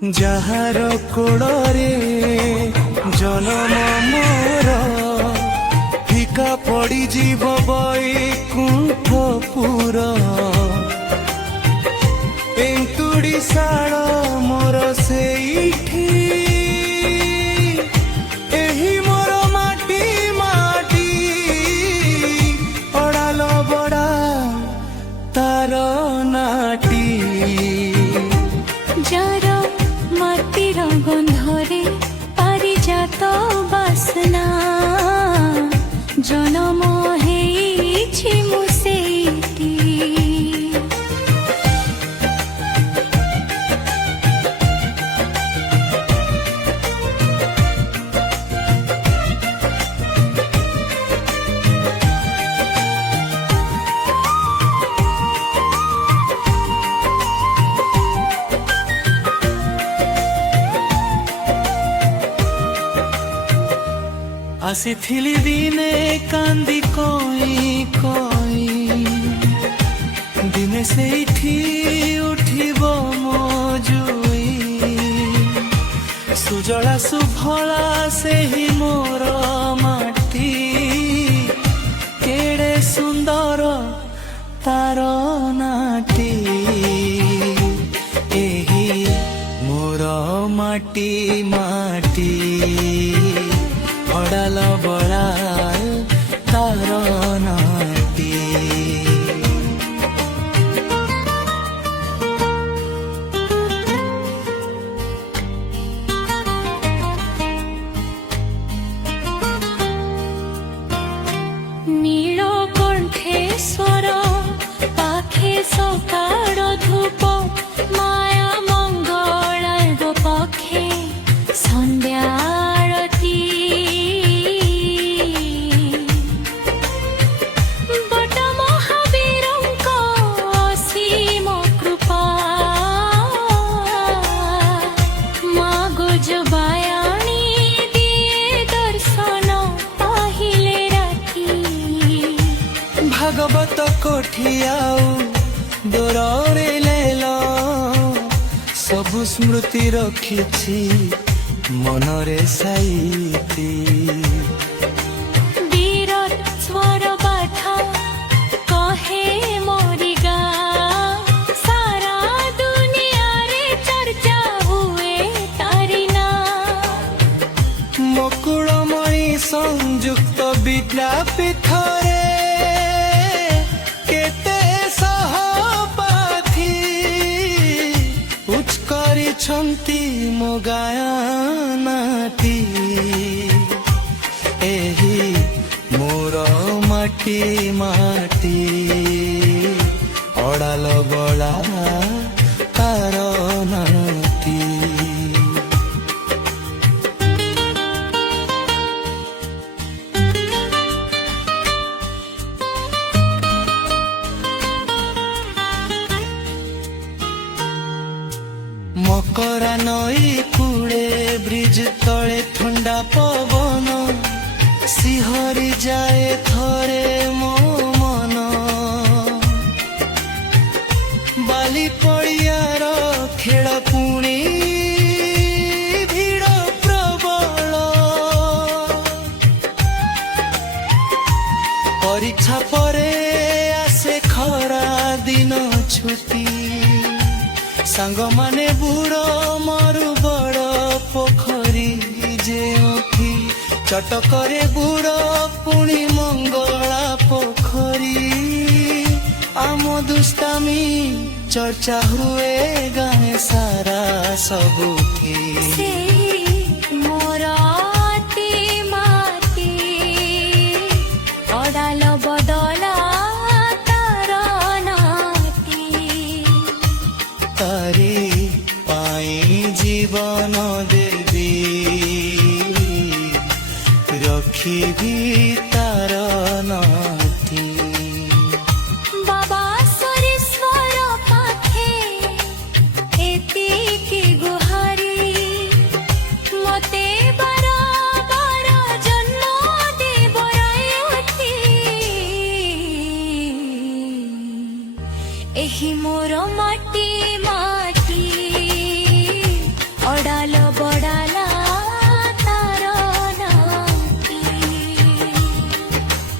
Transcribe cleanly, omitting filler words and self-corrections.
ଯାହାର କୋଡ଼ରେ ଜନମ ମୋର ଫିକା ପଡ଼ିଯିବ ବୈକୁଣ୍ଠପୁର ଏନ୍ତୁଡ଼ି ଶାଳ ମୋର ସେଇଠି ଏହି ମୋର ମାଟି ମାଟି ଅଡ଼ାଲ ବଡ଼ା ତାର ନାଟି যারা মাটির গন্ধরে পারিজাত বাসনা জনম হেইছি মু সেইটি ଆସିଥିଲି ଦିନେ କାନ୍ଦି କଇ କଇ ଦିନେ ସେଇଠି ଉଠିବ ମୋ ଜୁଇ ସୁଜଳା ସୁଫଳା ସେହି ମୋର ମାଟି କେଡ଼େ ସୁନ୍ଦର ତାର ନାଟି ଏହି ମୋର ମାଟି ମାଟି ଅଡ଼ାଲ ବଡ଼ା ତାର ନାଟି নীল কণ্ঠেশ্বর পাখে সকাଳ ধূপ মায়া মঙ্গଳାର পক্ষে সন্ধ্যা আরতি বট মহাবীরଙ୍କ অসীম কৃপা মাগো জবায়াণী দিয়ে দর্শন পাহিলে রাতি ভাগবত কোঠি আউ দূରରେ ଲେଲ ସବୁ ସ୍ମୃତି ରଖିଛି ମନରେ ସାଇତି বীরর স্বর বাধা কহে মোরি গা সারা দুনিয়ারে চর্চা হুয়ে তারি না মকুଳমଣି ସଂଯୁକ୍ତ ବିଦ୍ୟାପୀଠରେ କେତେ ସହପାଠୀ ଉଚ୍ଚକରିଛନ୍ତି ମୋ ଗାୟନାଟି ଏହି ମୋର ମାଟି ମାଟି ଅଡ଼ାଲ ବଳା ତାର ନାଟି ମକରା ନଈ କୂଳେ ବ୍ରିଜ ତଳେ ଥଣ୍ଡା ପବନ ଶିହରି ଯାଏ ଥରେ ମୋ ମନ ବାଲି ପଡ଼ିଆର ଖେଳ ପୁଣି ଭିଡ଼ ପ୍ରବଳ ପରୀକ୍ଷା ପରେ ଆସେ ଖରା ଦିନ ଛୁଟି ସାଙ୍ଗମାନେ ବୁଡ଼ ମରୁ ବଡ଼ ପୋଖରୀ ଯେଉଁଠି ଚଟକରେ ବୁଡ଼ ପୁଣି ମଙ୍ଗଳା ପୋଖରୀ ଆମ ଦୁଷ୍ଟାମୀ ଚର୍ଚ୍ଚା ହୁଏ ଗାଁ ସାରା ସବୁଠି সেই মোর অতি মাটি অডাল বদলা তার নাটি তারি পাই জীবন দেবী রখিবি